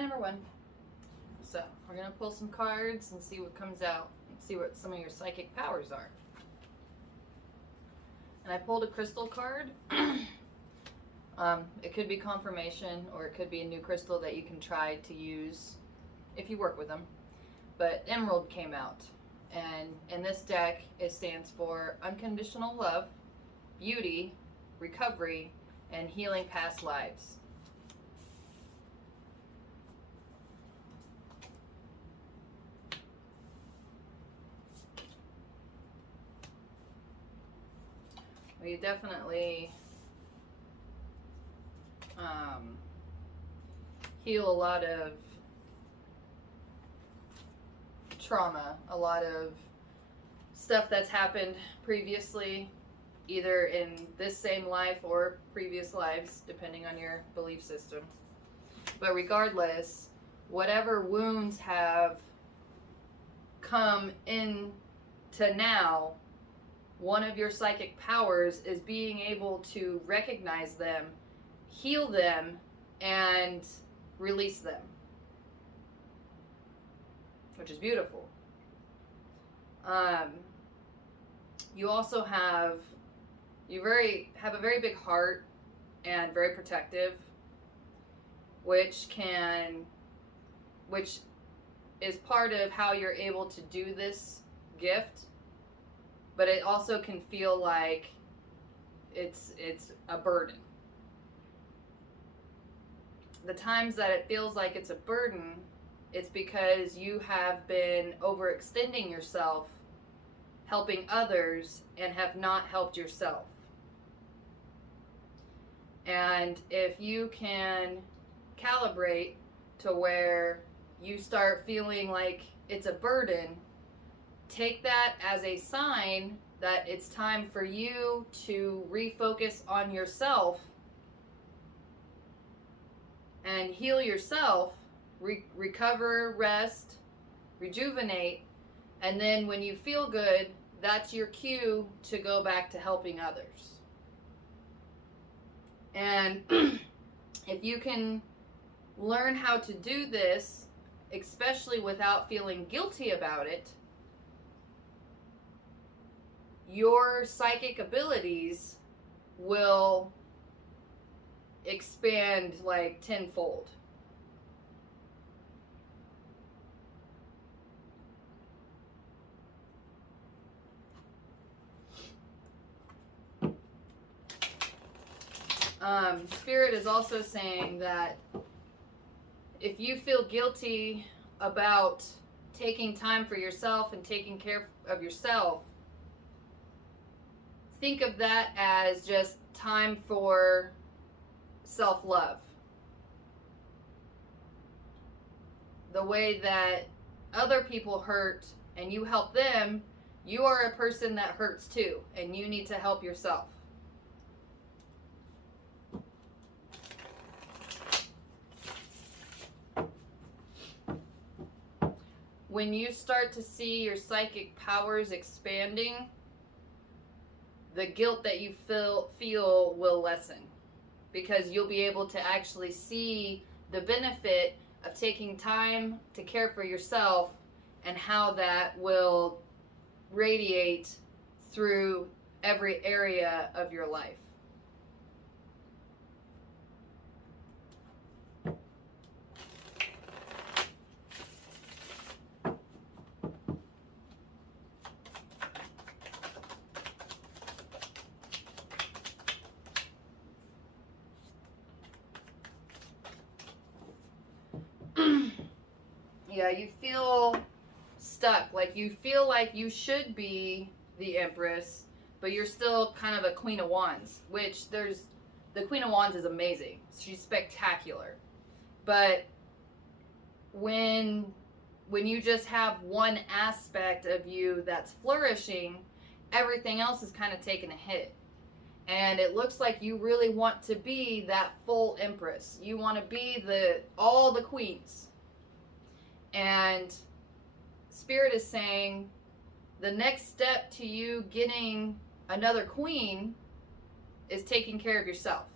my number one. So we're going to pull some cards and see what comes out. And see what some of your psychic powers are. And I pulled a crystal card. It could be confirmation, or it could be a new crystal that you can try to use if you work with them. But Emerald came out. And in this deck, it stands for unconditional love, beauty, recovery, and healing past lives. We definitely heal a lot of trauma, a lot of stuff that's happened previously, either in this same life or previous lives, depending on your belief system. But regardless, whatever wounds have come into now, one of your psychic powers is being able to recognize them, heal them, and release them, which is beautiful. You also have a very big heart and very protective, which is part of how you're able to do this gift. But it also can feel like it's a burden. The times that it feels like it's a burden, it's because you have been overextending yourself, helping others, and have not helped yourself. And if you can calibrate to where you start feeling like it's a burden, take that as a sign that it's time for you to refocus on yourself and heal yourself, recover, rest, rejuvenate, and then when you feel good, that's your cue to go back to helping others. And if you can learn how to do this, especially without feeling guilty about it, your psychic abilities will expand like tenfold. Spirit is also saying that if you feel guilty about taking time for yourself and taking care of yourself, think of that as just time for self-love. The way that other people hurt and you help them, you are a person that hurts too, and you need to help yourself. When you start to see your psychic powers expanding, the guilt that you feel will lessen, because you'll be able to actually see the benefit of taking time to care for yourself and how that will radiate through every area of your life. Yeah, you feel stuck. Like you feel like you should be the Empress, but you're still kind of a Queen of Wands, which the Queen of Wands is amazing. She's spectacular. But when you just have one aspect of you that's flourishing, everything else is kind of taking a hit. And it looks like you really want to be that full Empress. You want to be all the queens. And Spirit is saying the next step to you getting another queen is taking care of yourself.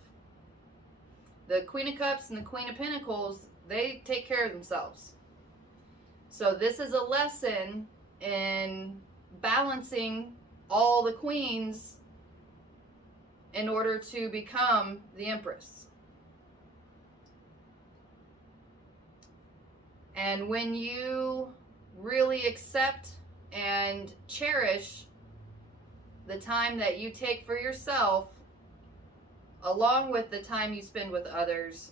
The Queen of Cups and the Queen of Pentacles, they take care of themselves. So this is a lesson in balancing all the queens in order to become the empress. And when you really accept and cherish the time that you take for yourself, along with the time you spend with others,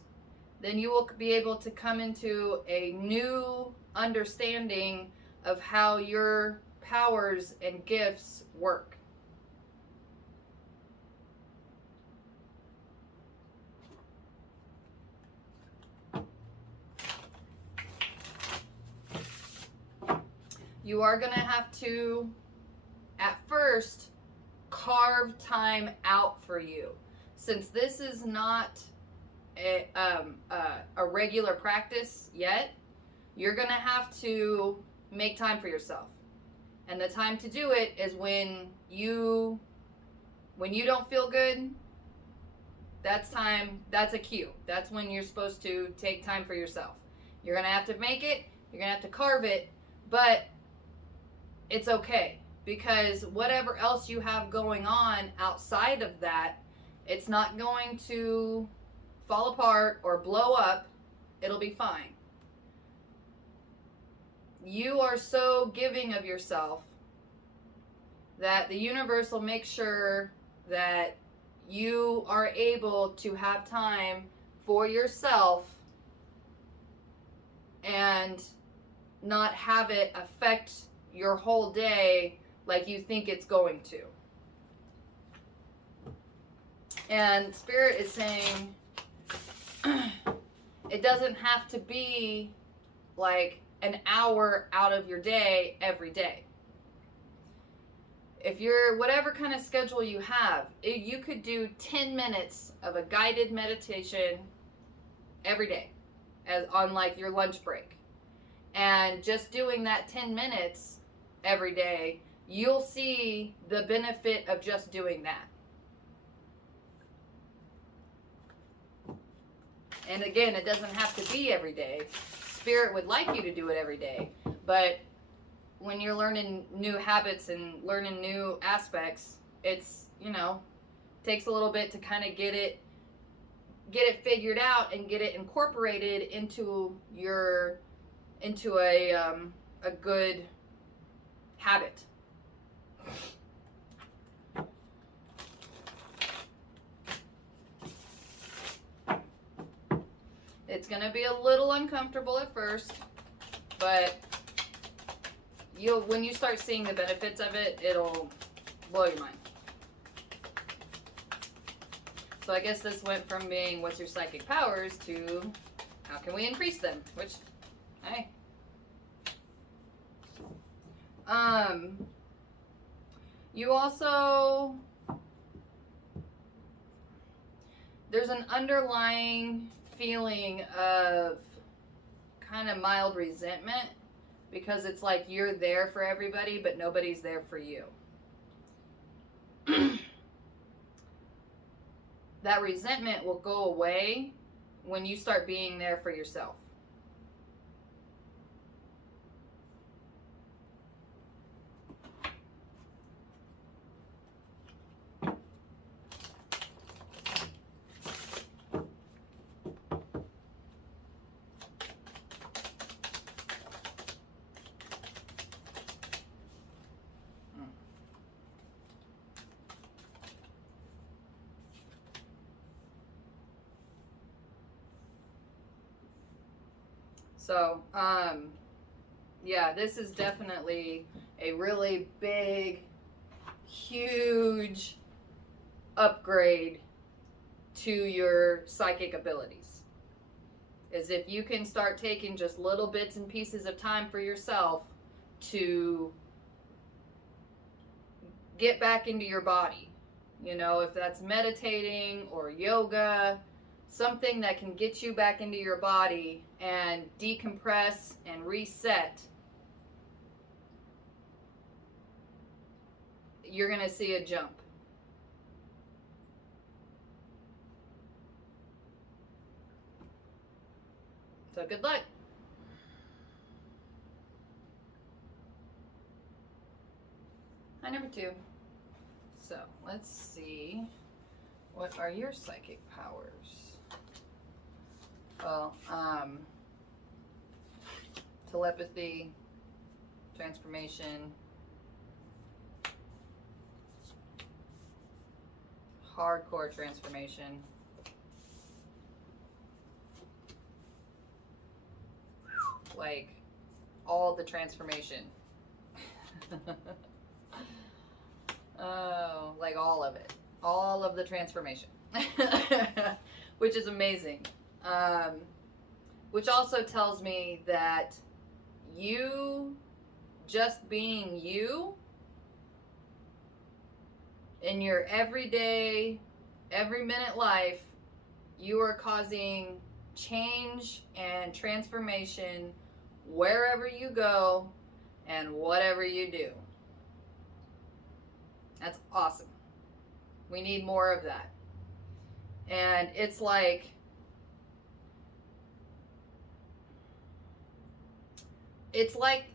then you will be able to come into a new understanding of how your powers and gifts work. You are going to have to, at first, carve time out for you. Since this is not a regular practice yet, you're going to have to make time for yourself. And the time to do it is when you don't feel good. That's time. That's a cue. That's when you're supposed to take time for yourself. You're going to have to make it. You're going to have to carve it. But it's okay, because whatever else you have going on outside of that, it's not going to fall apart or blow up. It'll be fine. You are so giving of yourself that the universe will make sure that you are able to have time for yourself and not have it affect your whole day like you think it's going to. And Spirit is saying it doesn't have to be like an hour out of your day every day. If you're, whatever kind of schedule you have, you could do 10 minutes of a guided meditation every day as on like your lunch break. And just doing that 10 minutes every day, you'll see the benefit of just doing that. And again, it doesn't have to be every day. Spirit would like you to do it every day. But when you're learning new habits and learning new aspects, it's, takes a little bit to kind of get it figured out and get it incorporated into a good habit. It's going to be a little uncomfortable at first, but when you start seeing the benefits of it, it'll blow your mind. So I guess this went from being what's your psychic powers to how can we increase them, which, hey. You also, there's an underlying feeling of kind of mild resentment, because it's like you're there for everybody, but nobody's there for you. That resentment will go away when you start being there for yourself. So, yeah, this is definitely a really big, huge upgrade to your psychic abilities. Is if you can start taking just little bits and pieces of time for yourself to get back into your body. If that's meditating or yoga, something that can get you back into your body and decompress and reset, you're going to see a jump. So So good luck. Hi, number 2. So let's see. What are your psychic powers? Well, telepathy, transformation, hardcore transformation, like all the transformation. Oh, like all of it. All of the transformation. Which is amazing. Which also tells me that you just being you in your everyday, every minute life, you are causing change and transformation wherever you go and whatever you do. That's awesome. We need more of that. And it's like,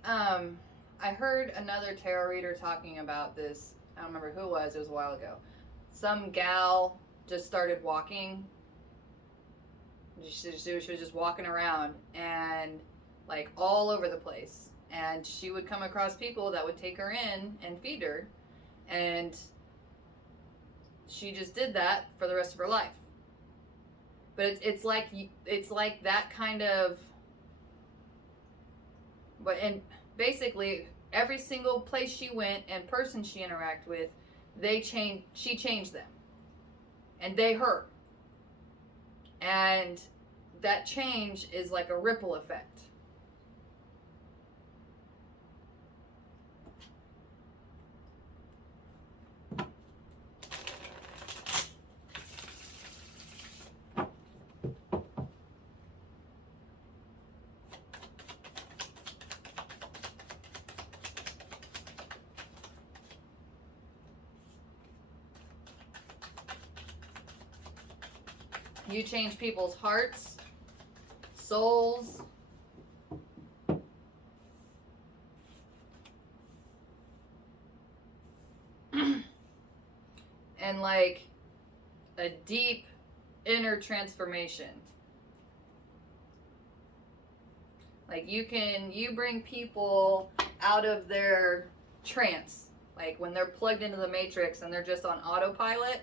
I heard another tarot reader talking about this. I don't remember who it was a while ago. Some gal just started walking. She was just walking around and like all over the place. And she would come across people that would take her in and feed her. And she just did that for the rest of her life. But it's like that kind of. But and basically every single place she went and person she interacted with, she changed them, and they her. And that change is like a ripple effect. You change people's hearts, souls, and like a deep inner transformation. Like you bring people out of their trance. Like when they're plugged into the matrix and they're just on autopilot,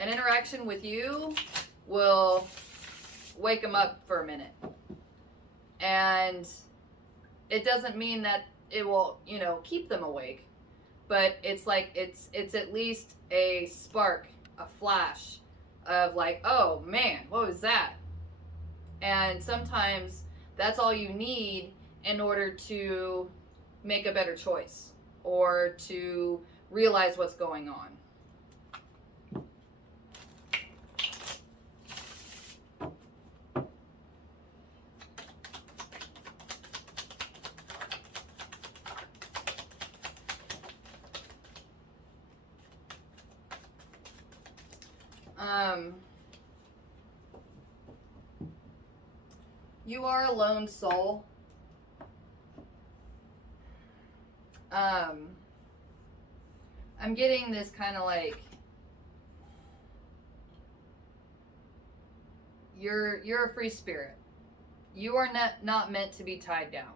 an interaction with you will wake them up for a minute. And it doesn't mean that it will, keep them awake, but it's like it's at least a spark, a flash of like, oh man, what was that? And sometimes that's all you need in order to make a better choice or to realize what's going on. You are a lone soul. I'm getting this kind of like you're a free spirit. You are not meant to be tied down.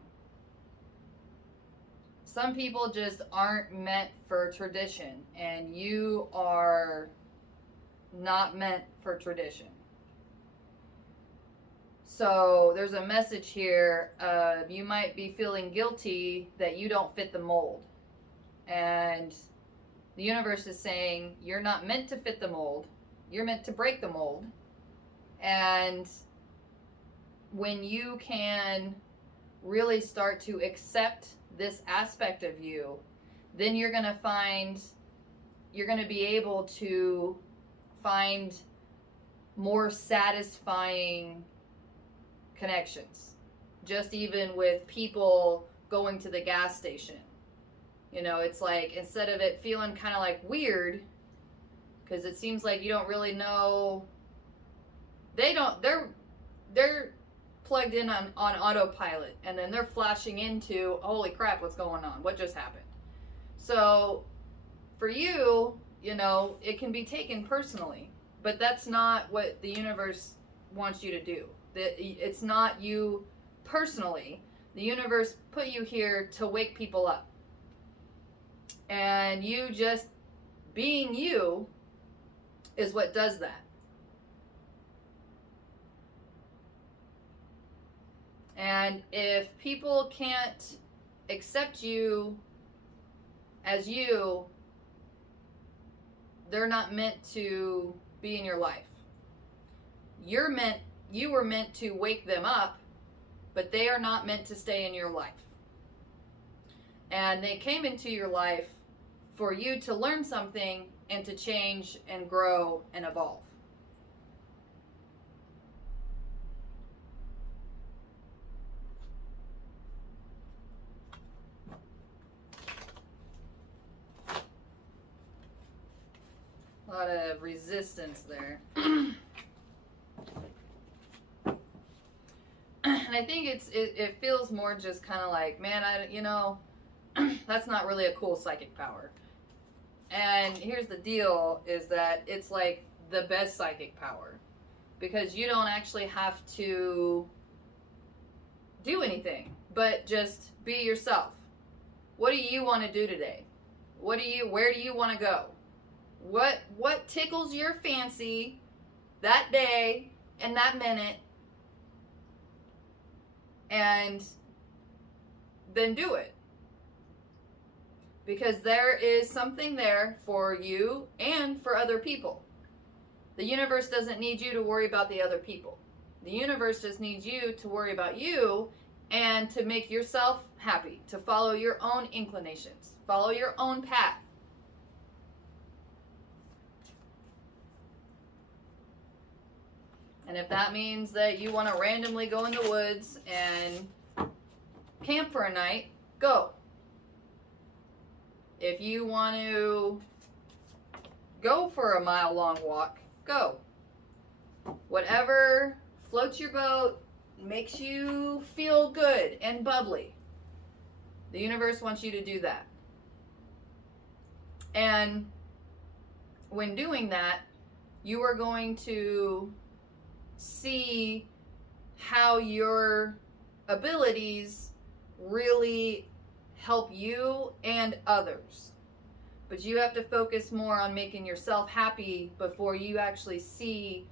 Some people just aren't meant for tradition, and you are not meant for tradition. So there's a message here. You might be feeling guilty that you don't fit the mold. And the universe is saying you're not meant to fit the mold. You're meant to break the mold. And when you can really start to accept this aspect of you, then you're going to be able to find more satisfying connections. Just even with people going to the gas station. It's like, instead of it feeling kind of like weird, because it seems like you don't really know, they're they're plugged in on autopilot, and then they're flashing into, holy crap, what's going on? What just happened? So for you, you know, it can be taken personally, but that's not what the universe wants you to do. It's not you personally. The universe put you here to wake people up. And you just being you is what does that. And if people can't accept you as you, they're not meant to be in your life. You were meant to wake them up, but they are not meant to stay in your life. And they came into your life for you to learn something and to change and grow and evolve. A lot of resistance there. And I think it feels more just kind of like, man, that's not really a cool psychic power. And here's the deal, is that it's like the best psychic power, because you don't actually have to do anything but just be yourself. What do you want to do today? Where do you want to go? What tickles your fancy that day and that minute, and then do it. Because there is something there for you and for other people. The universe doesn't need you to worry about the other people. The universe just needs you to worry about you and to make yourself happy, to follow your own inclinations, follow your own path. And if that means that you want to randomly go in the woods and camp for a night, go. If you want to go for a mile-long walk, go. Whatever floats your boat, makes you feel good and bubbly. The universe wants you to do that. And when doing that, you are going to see how your abilities really help you and others. But you have to focus more on making yourself happy before you actually see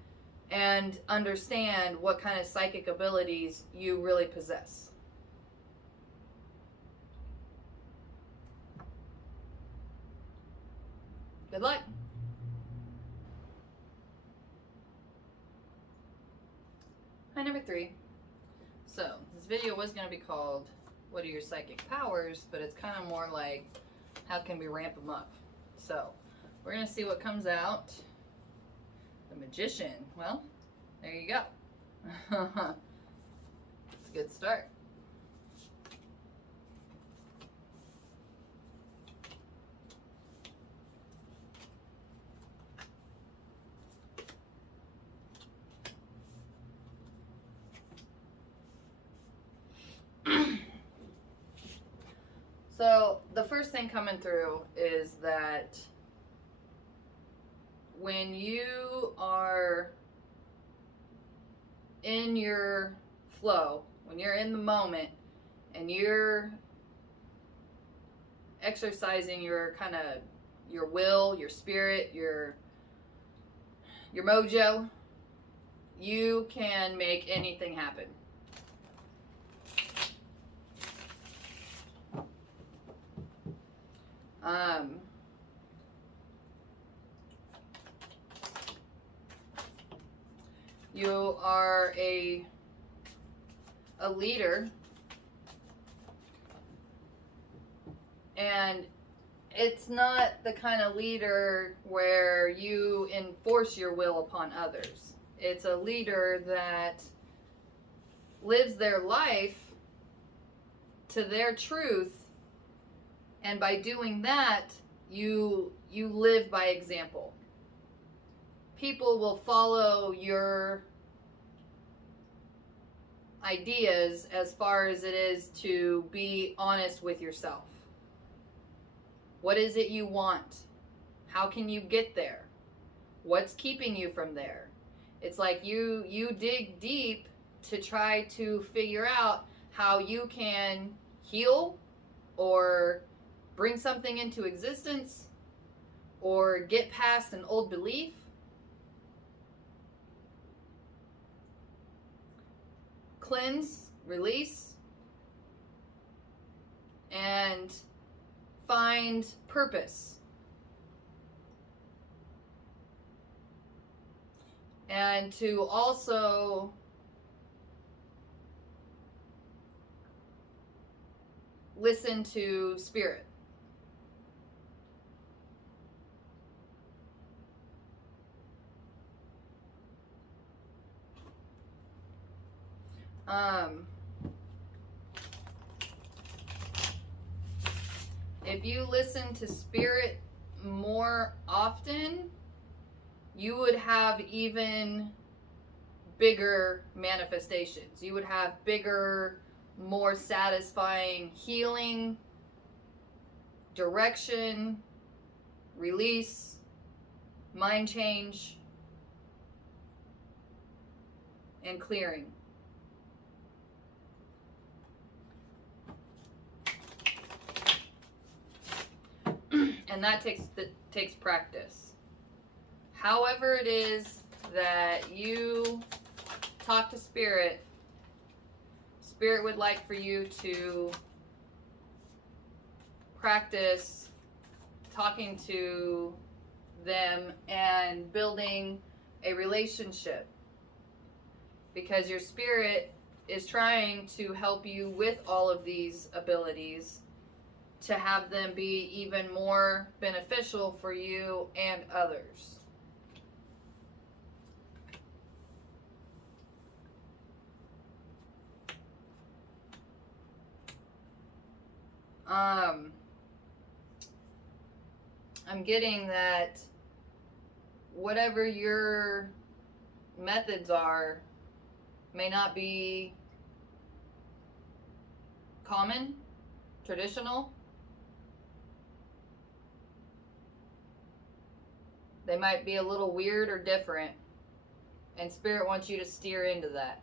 and understand what kind of psychic abilities you really possess. Good luck. Hi, number 3. So, this video was going to be called, what are your psychic powers? But it's kind of more like, how can we ramp them up? So, we're going to see what comes out. The Magician. Well, there you go. It's a good start. So the first thing coming through is that when you are in your flow, when you're in the moment and you're exercising your kind of your will, your spirit, your mojo, you can make anything happen. You are a leader, and it's not the kind of leader where you enforce your will upon others. It's a leader that lives their life to their truth, and by doing that, you live by example. People will follow your ideas as far as it is to be honest with yourself. What is it you want? How can you get there? What's keeping you from there? It's like you dig deep to try to figure out how you can heal or bring something into existence or get past an old belief. Cleanse, release, and find purpose. And to also listen to spirit. If you listen to spirit more often, you would have even bigger manifestations. You would have bigger, more satisfying healing, direction, release, mind change, and clearing. And that takes practice. However it is that you talk to spirit, spirit would like for you to practice talking to them and building a relationship, because your spirit is trying to help you with all of these abilities to have them be even more beneficial for you and others. I'm getting that whatever your methods are may not be common, traditional. They might be a little weird or different, and Spirit wants you to steer into that.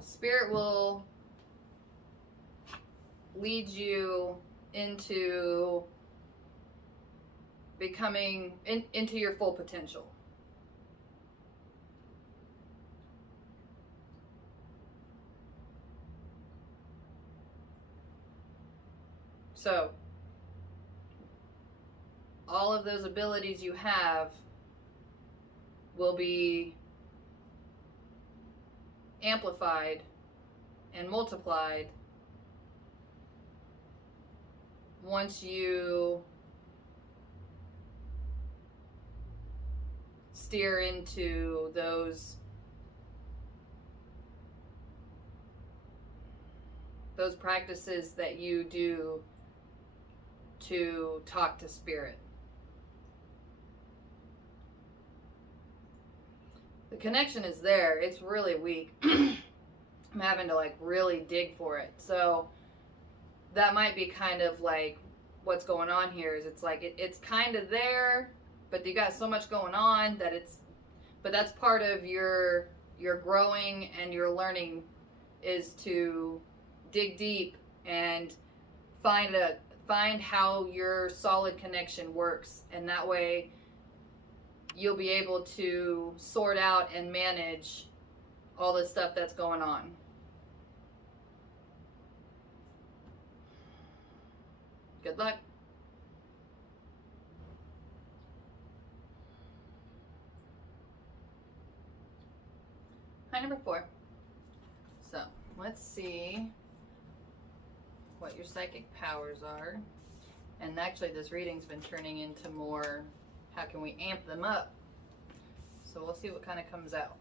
Spirit will lead you into becoming into your full potential. So, all of those abilities you have will be amplified and multiplied once you steer into those practices that you do to talk to spirit. The connection is there. It's really weak. I'm having to like really dig for it. So that might be kind of like what's going on here is it's like it's kind of there, but you got so much going on that but that's part of your growing and your learning, is to dig deep and find how your solid connection works, and that way you'll be able to sort out and manage all the stuff that's going on. Good luck. Pie number 4. So, let's see what your psychic powers are. And actually, this reading's been turning into more, how can we amp them up? So we'll see what kind of comes out.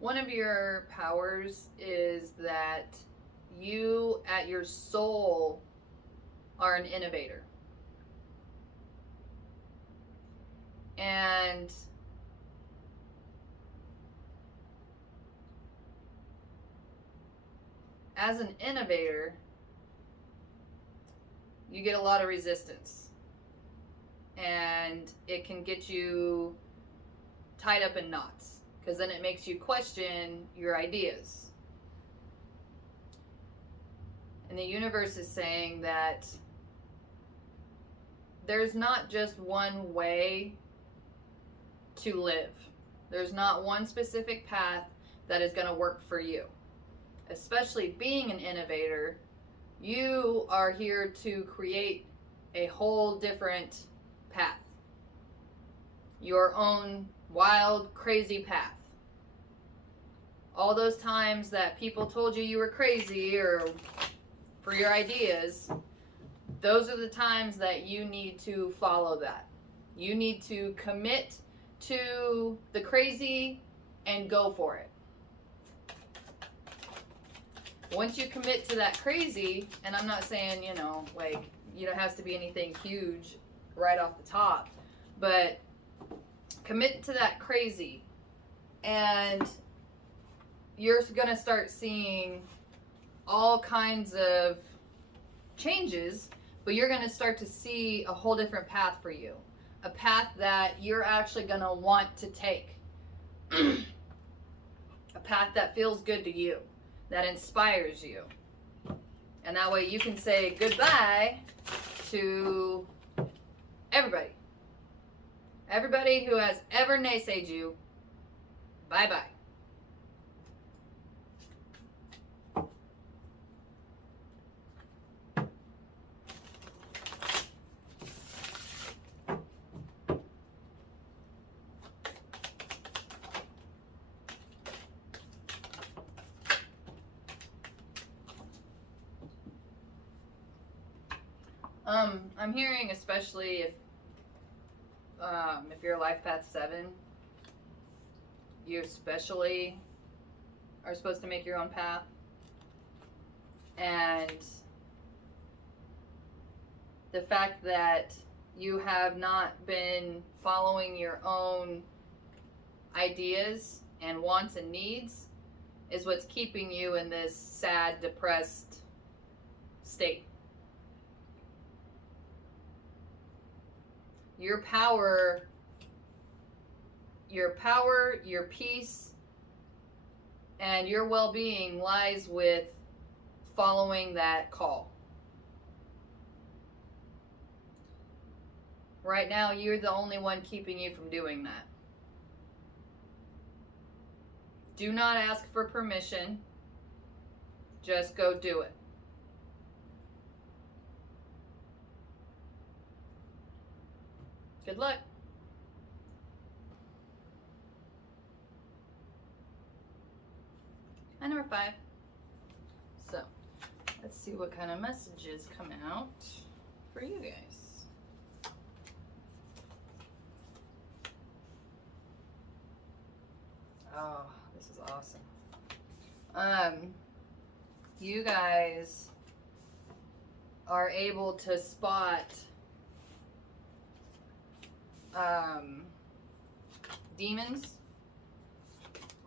One of your powers is that you, at your soul, are an innovator. And as an innovator, you get a lot of resistance. And it can get you tied up in knots, because then it makes you question your ideas. And the universe is saying that there's not just one way to live. There's not one specific path that is going to work for you. Especially being an innovator, you are here to create a whole different path. Your own wild, crazy path. All those times that people told you you were crazy or for your ideas, those are the times that you need to follow that. You need to commit to the crazy and go for it. Once you commit to that crazy, and I'm not saying, like, it has to be anything huge right off the top, but commit to that crazy, and you're going to start seeing all kinds of changes, but you're going to start to see a whole different path for you. A path that you're actually going to want to take. A path that feels good to you, that inspires you. And that way you can say goodbye to everybody. Everybody who has ever naysayed you, bye-bye. I'm hearing, especially if you're life path 7, you especially are supposed to make your own path. And the fact that you have not been following your own ideas and wants and needs is what's keeping you in this sad, depressed state. Your power, your peace, and your well-being lies with following that call. Right now, you're the only one keeping you from doing that. Do not ask for permission. Just go do it. Good luck. And number 5. So, let's see what kind of messages come out for you guys. Oh, this is awesome. You guys are able to spot demons,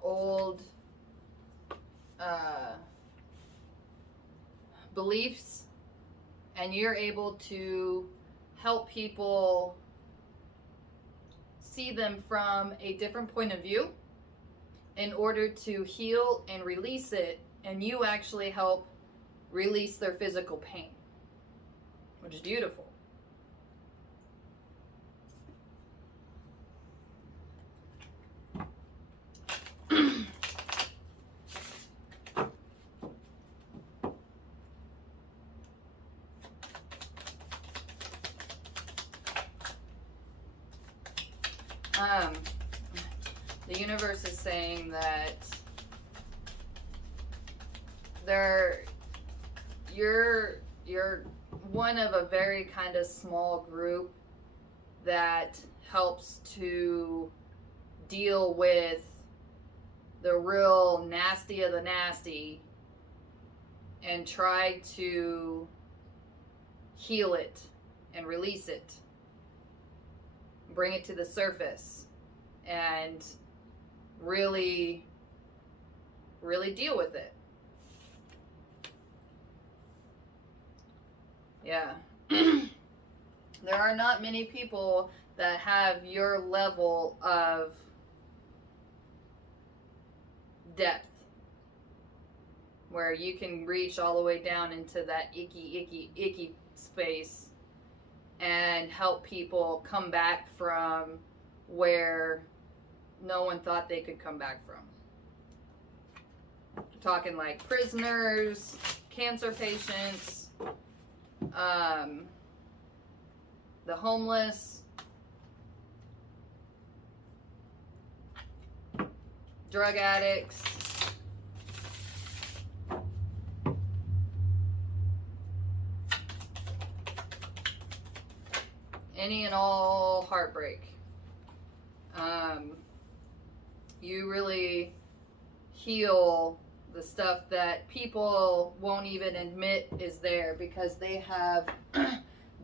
old beliefs, and you're able to help people see them from a different point of view in order to heal and release it, and you actually help release their physical pain, which is beautiful. The universe is saying that you're one of a very kind of small group that helps to deal with the real nasty of the nasty and try to heal it and release it, bring it to the surface, and really deal with it. Yeah. There are not many people that have your level of depth where you can reach all the way down into that icky space and help people come back from where no one thought they could come back from. We're talking like prisoners, cancer patients, the homeless, drug addicts, any and all heartbreak. You really heal the stuff that people won't even admit is there because they have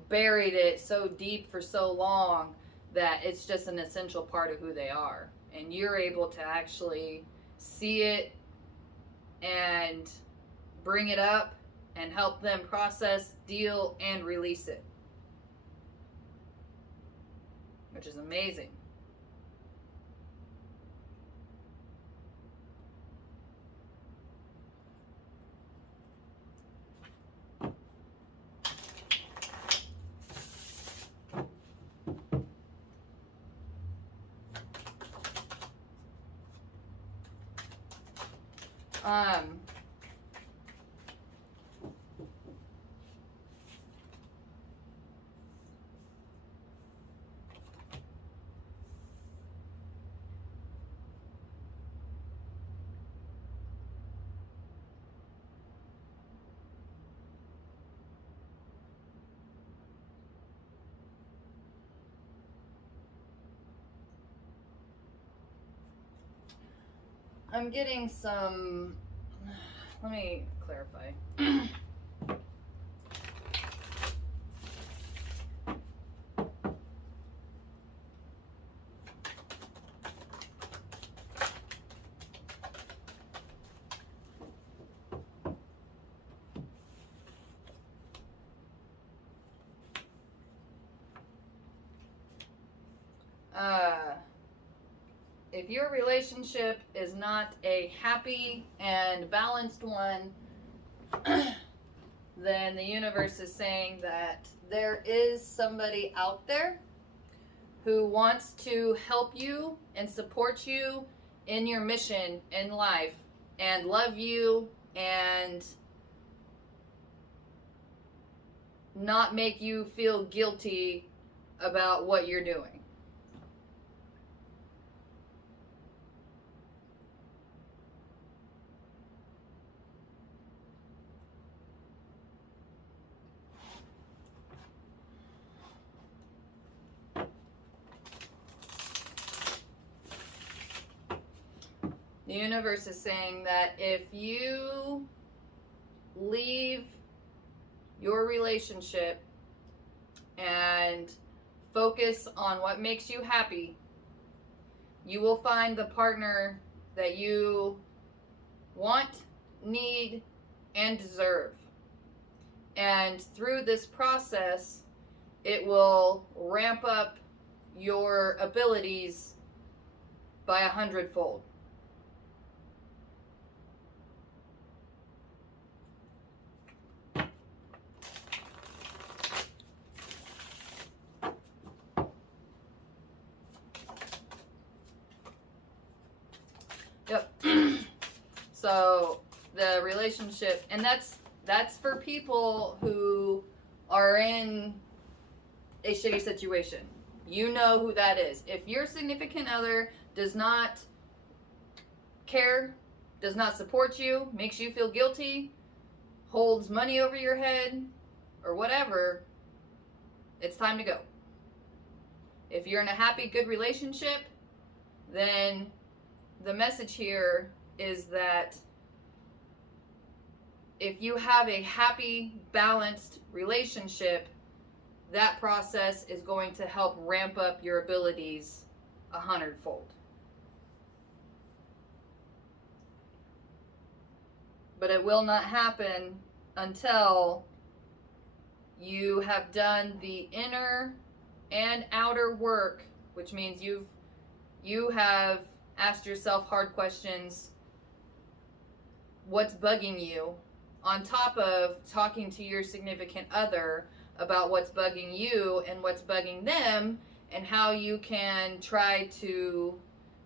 buried it so deep for so long that it's just an essential part of who they are. And you're able to actually see it and bring it up and help them process, deal, and release it, which is amazing. I'm getting some, let me clarify. If your relationship is not a happy and balanced one, then the universe is saying that there is somebody out there who wants to help you and support you in your mission in life and love you and not make you feel guilty about what you're doing. The universe is saying that if you leave your relationship and focus on what makes you happy, you will find the partner that you want need, and deserve. And through this process, it will ramp up your abilities by 100-fold. Yep. So the relationship, and that's for people who are in a shitty situation. You know who that is. If your significant other does not care, does not support you, makes you feel guilty, holds money over your head, or whatever, it's time to go. If you're in a happy, good relationship, then the message here is that if you have a happy, balanced relationship, that process is going to help ramp up your abilities 100-fold. But it will not happen until you have done the inner and outer work, which means you have asked yourself hard questions. What's bugging you? On top of talking to your significant other about what's bugging you and what's bugging them, and how you can try to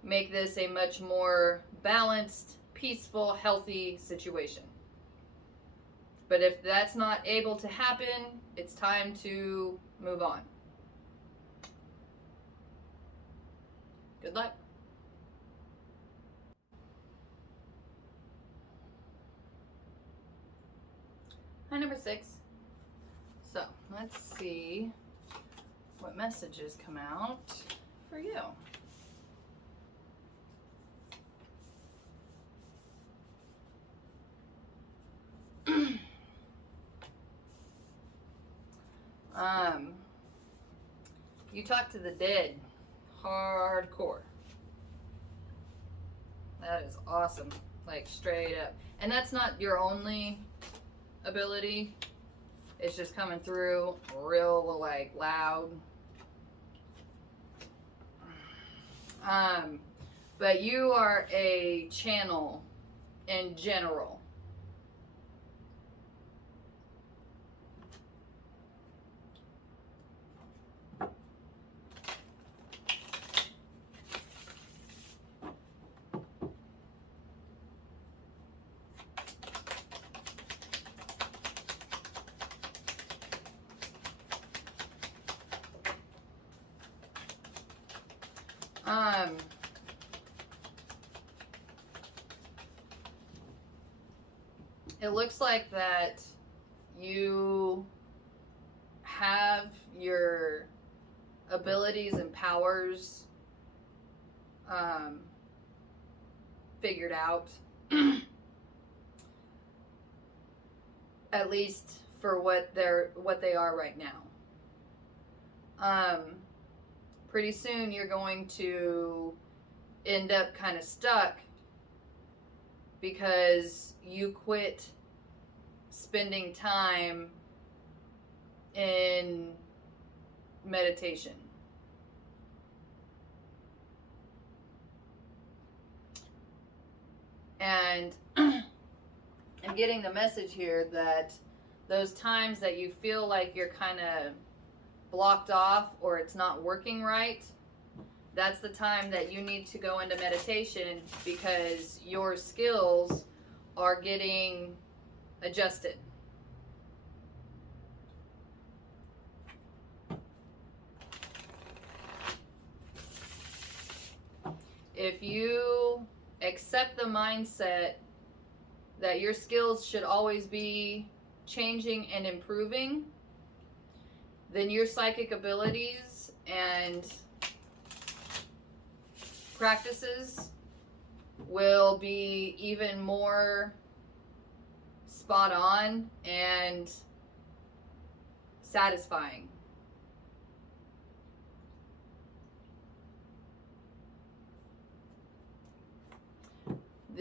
make this a much more balanced, peaceful, healthy situation. But if that's not able to happen, it's time to move on. Good luck. Hi, number 6. So, let's see what messages come out for you. You talk to the dead. Hardcore. That is awesome. Like, straight up. And that's not your only ability. It's just coming through real, like, loud. But you are a channel in general. It looks like that you have your abilities and powers figured out, at least for what they are right now. Pretty soon you're going to end up kind of stuck because you quit spending time in meditation. And I'm getting the message here that those times that you feel like you're kind of blocked off or it's not working right, that's the time that you need to go into meditation, because your skills are getting adjusted. If you accept the mindset that your skills should always be changing and improving, then your psychic abilities and practices will be even more spot on and satisfying.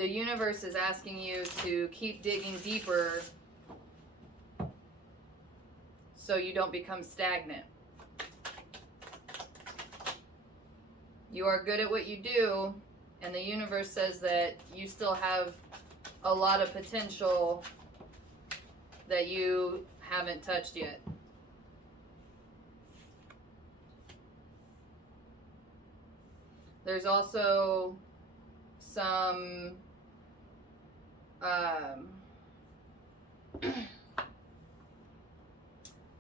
the universe is asking you to keep digging deeper so you don't become stagnant. You are good at what you do, and the universe says that you still have a lot of potential that you haven't touched yet. There's also some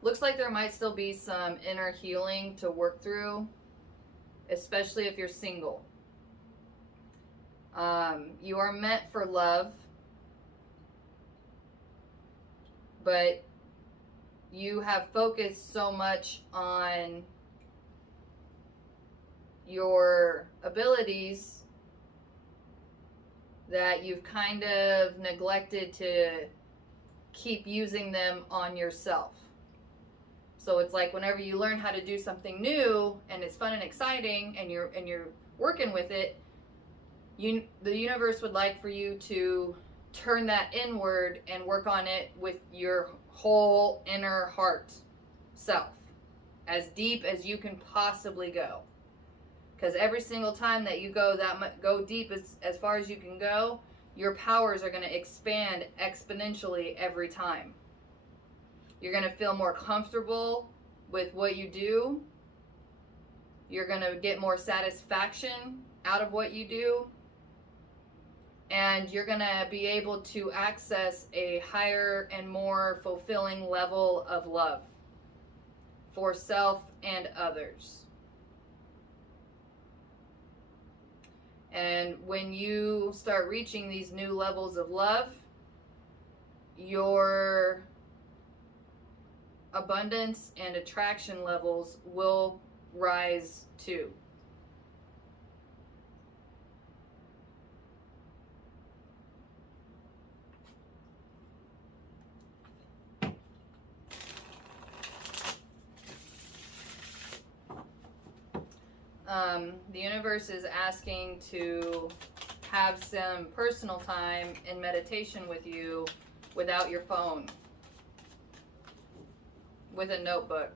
looks like there might still be some inner healing to work through, especially if you're single. You are meant for love, but you have focused so much on your abilities that you've kind of neglected to keep using them on yourself. So it's like whenever you learn how to do something new and it's fun and exciting and you're working with it, the universe would like for you to turn that inward and work on it with your whole inner heart self, as deep as you can possibly go. Because every single time that you go deep as far as you can go, your powers are going to expand exponentially every time. You're going to feel more comfortable with what you do. You're going to get more satisfaction out of what you do. And you're going to be able to access a higher and more fulfilling level of love for self and others. And when you start reaching these new levels of love, your abundance and attraction levels will rise too. The universe is asking to have some personal time in meditation with you without your phone, with a notebook.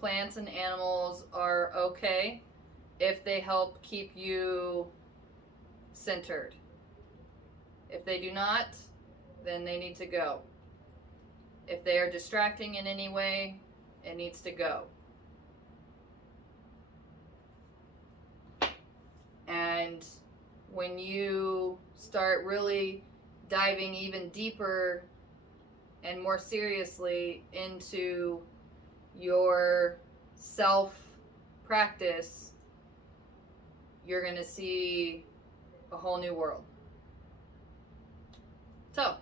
Plants and animals are okay if they help keep you centered. If they do not, then they need to go. If they are distracting in any way, it needs to go. And when you start really diving even deeper and more seriously into your self-practice, you're going to see a whole new world. So,